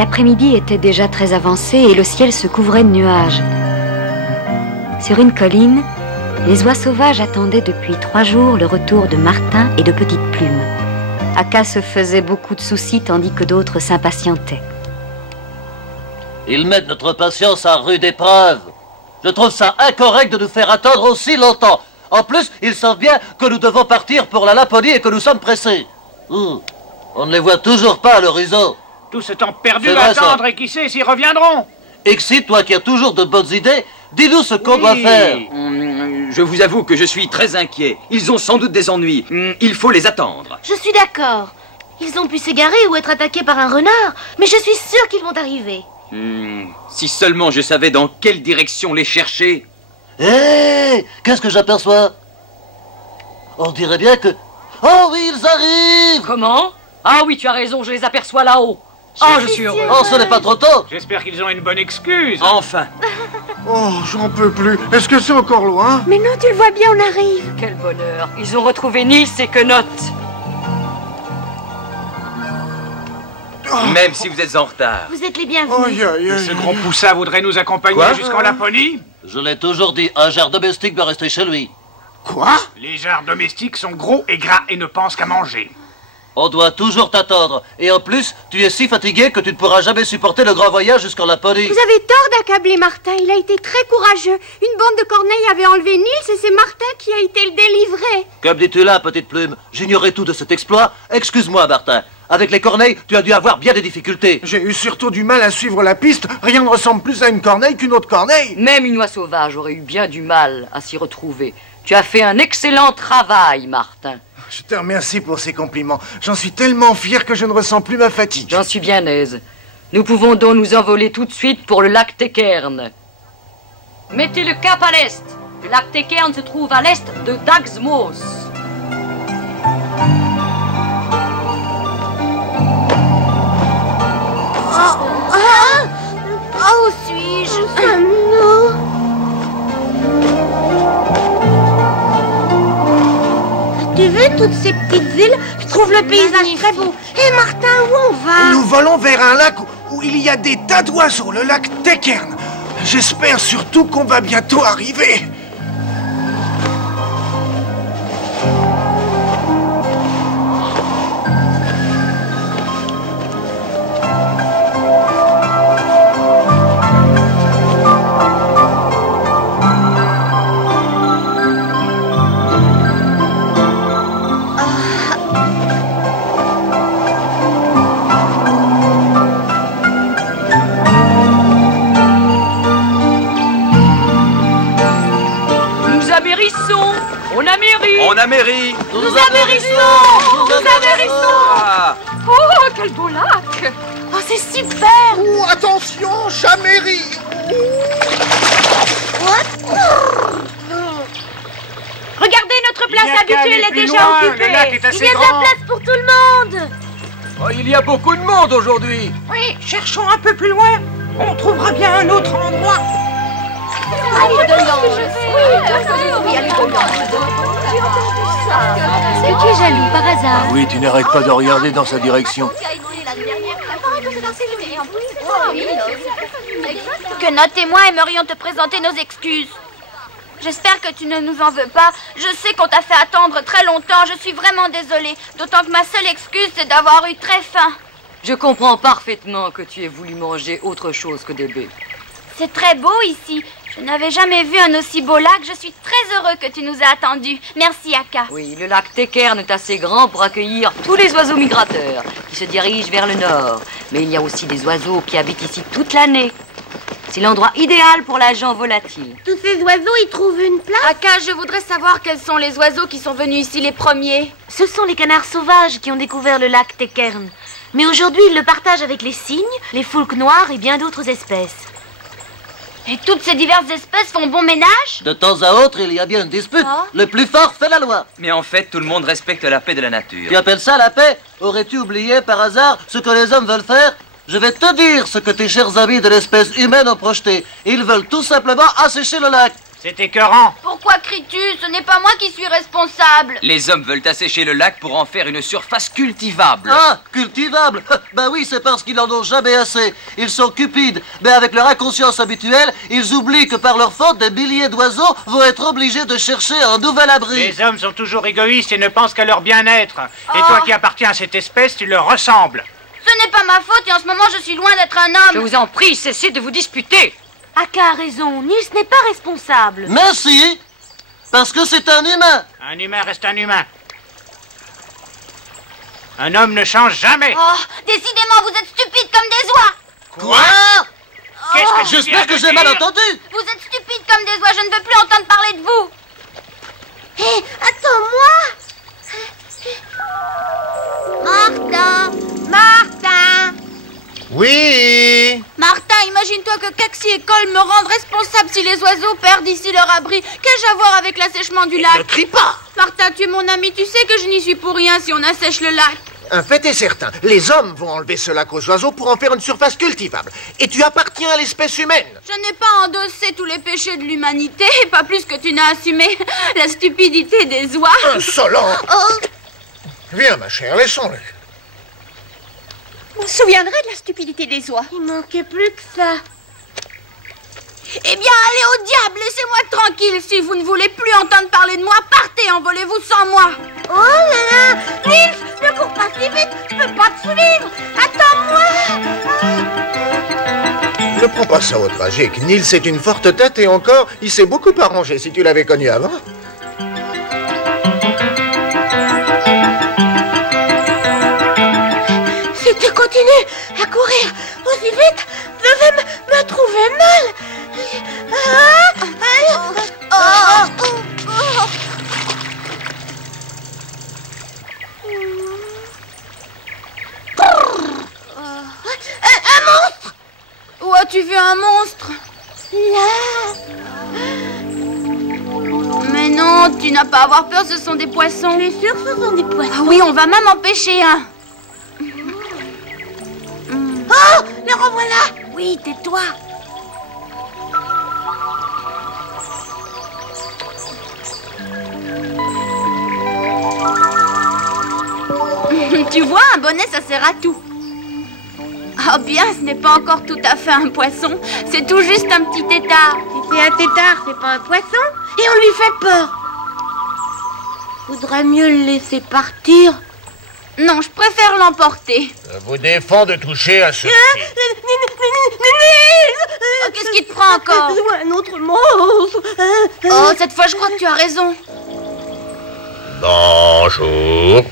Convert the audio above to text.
L'après-midi était déjà très avancé et le ciel se couvrait de nuages. Sur une colline, les oies sauvages attendaient depuis 3 jours le retour de Martin et de Petite Plume. Aka se faisait beaucoup de soucis tandis que d'autres s'impatientaient. Ils mettent notre patience à rude épreuve. Je trouve ça incorrect de nous faire attendre aussi longtemps. En plus, ils savent bien que nous devons partir pour la Laponie et que nous sommes pressés. On ne les voit toujours pas à l'horizon. Tout ce temps perdu à attendre et qui sait s'ils reviendront. Exit, toi qui as toujours de bonnes idées, dis-nous ce qu'on doit faire. Je vous avoue que je suis très inquiet. Ils ont sans doute des ennuis. Il faut les attendre. Je suis d'accord. Ils ont pu s'égarer ou être attaqués par un renard, mais je suis sûre qu'ils vont arriver. Si seulement je savais dans quelle direction les chercher. Hé, qu'est-ce que j'aperçois? On dirait bien que... Oh oui, ils arrivent! Comment? Ah oui, tu as raison, je les aperçois là-haut. Ah, je suis heureux. Oh, ce n'est pas trop tôt. J'espère qu'ils ont une bonne excuse. Enfin. Oh, j'en peux plus. Est-ce que c'est encore loin? Mais non, tu le vois bien, on arrive. Quel bonheur. Ils ont retrouvé Nils et Quenotte. Même si vous êtes en retard. Vous êtes les bienvenus. Ce gros poussin voudrait nous accompagner jusqu'en Laponie? Je l'ai toujours dit, un jarre domestique doit rester chez lui. Quoi? Les jarres domestiques sont gros et gras et ne pensent qu'à manger. On doit toujours t'attendre. Et en plus, tu es si fatigué que tu ne pourras jamais supporter le grand voyage jusqu'en Laponie. Vous avez tort d'accabler Martin, il a été très courageux. Une bande de corneilles avait enlevé Nils et c'est Martin qui a été le délivrer. Comme dis-tu là, Petite Plume? J'ignorais tout de cet exploit. Excuse-moi, Martin. Avec les corneilles, tu as dû avoir bien des difficultés. J'ai eu surtout du mal à suivre la piste. Rien ne ressemble plus à une corneille qu'une autre corneille. Même une oie sauvage aurait eu bien du mal à s'y retrouver. Tu as fait un excellent travail, Martin. Je te remercie pour ces compliments. J'en suis tellement fier que je ne ressens plus ma fatigue. J'en suis bien aise. Nous pouvons donc nous envoler tout de suite pour le lac Tekern. Mettez le cap à l'est. Le lac Tekern se trouve à l'est de Dagsmos. Où suis-je? Non. Tu veux toutes ces petites îles? Je trouve le paysage très beau. Hé Martin, où on va? Nous volons vers un lac où il y a des tas d'oiseaux, le lac Tekern. J'espère surtout qu'on va bientôt arriver. On amérit. Nous amérissons. Ah. Oh, quel beau lac! Oh, c'est super. Oh, attention, Chaméry. Regardez, notre place habituelle est déjà occupée. Le lac est assez Il y a de la grand. place pour tout le monde. Oh, il y a beaucoup de monde aujourd'hui. Oui, cherchons un peu plus loin. On trouvera bien un autre endroit. Allez, dedans. Oui, allez, dedans. Est-ce que tu es jaloux par hasard? Oui, tu n'arrêtes pas de regarder dans sa direction. Quenotte et moi aimerions te présenter nos excuses. J'espère que tu ne nous en veux pas. Je sais qu'on t'a fait attendre très longtemps. Je suis vraiment désolée. D'autant que ma seule excuse, c'est d'avoir eu très faim. Je comprends parfaitement que tu aies voulu manger autre chose que des baies. C'est très beau ici. Je n'avais jamais vu un aussi beau lac. Je suis très heureux que tu nous aies attendus. Merci, Aka. Oui, le lac Tekern est assez grand pour accueillir tous les oiseaux migrateurs qui se dirigent vers le nord. Mais il y a aussi des oiseaux qui habitent ici toute l'année. C'est l'endroit idéal pour l'agent volatile. Tous ces oiseaux y trouvent une place? Aka, je voudrais savoir quels sont les oiseaux qui sont venus ici les premiers. Ce sont les canards sauvages qui ont découvert le lac Tekern. Mais aujourd'hui, ils le partagent avec les cygnes, les foulques noirs et bien d'autres espèces. Et toutes ces diverses espèces font bon ménage? De temps à autre, il y a bien une dispute. Ah. Le plus fort fait la loi. Mais en fait, tout le monde respecte la paix de la nature. Tu appelles ça la paix? Aurais-tu oublié par hasard ce que les hommes veulent faire? Je vais te dire ce que tes chers amis de l'espèce humaine ont projeté. Ils veulent tout simplement assécher le lac. C'est écœurant. Pourquoi Pourquoi cries-tu? Ce n'est pas moi qui suis responsable. Les hommes veulent assécher le lac pour en faire une surface cultivable. Ah, cultivable. Ben oui, c'est parce qu'ils n'en ont jamais assez. Ils sont cupides, mais avec leur inconscience habituelle, ils oublient que par leur faute, des milliers d'oiseaux vont être obligés de chercher un nouvel abri. Les hommes sont toujours égoïstes et ne pensent qu'à leur bien-être. Et toi qui appartiens à cette espèce, tu leur ressembles. Ce n'est pas ma faute et en ce moment je suis loin d'être un homme. Je vous en prie, cessez de vous disputer. Aka a raison, Nils n'est pas responsable. Merci, parce que c'est un humain. Un humain reste un humain. Un homme ne change jamais. Oh, décidément, vous êtes stupides comme des oies. Quoi? Qu'est-ce que tu J'espère viens que de j'ai mal dire? entendu. Vous êtes stupides comme des oies, je ne veux plus entendre parler de vous. Hé, attends-moi. Martin. Martin. Oui. Martin, imagine-toi que Caxi et Cole me rendent responsable si les oiseaux perdent ici leur abri. Qu'ai-je à voir avec l'assèchement du lac? Ne crie pas. Martin, tu es mon ami, tu sais que je n'y suis pour rien si on assèche le lac. Un fait est certain, les hommes vont enlever ce lac aux oiseaux pour en faire une surface cultivable. Et tu appartiens à l'espèce humaine. Je n'ai pas endossé tous les péchés de l'humanité, pas plus que tu n'as assumé la stupidité des oies. Insolent. Oh. Viens, ma chère, laissons-le. On se souviendrait de la stupidité des oies. Il manquait plus que ça. Eh bien, allez au diable, laissez-moi tranquille. Si vous ne voulez plus entendre parler de moi, partez, envolez-vous sans moi. Oh là là, Nils, ne cours pas si vite, je peux pas te suivre. Attends-moi. Ne prends pas ça au tragique. Nils est une forte tête et encore, il s'est beaucoup arrangé si tu l'avais connu avant. Si tu continues à courir aussi vite, je vais me trouver mal. Un monstre! Où as-tu vu un monstre? Là. Mais non, tu n'as pas à avoir peur, ce sont des poissons. Tu es sûr que ce sont des poissons? Ah oui, on va même en pêcher un. Oh, le revoilà! Oui, tais-toi. Tu vois, un bonnet, ça sert à tout. Oh bien, ce n'est pas encore tout à fait un poisson. C'est tout juste un petit tétard. Si c'est un tétard, c'est pas un poisson. Et on lui fait peur. Faudrait mieux le laisser partir. Non, je préfère l'emporter. Je vous défends de toucher à ce... Oh, qu'est-ce qui te prend encore? Un autre monstre. Oh, cette fois, je crois que tu as raison. Bonjour.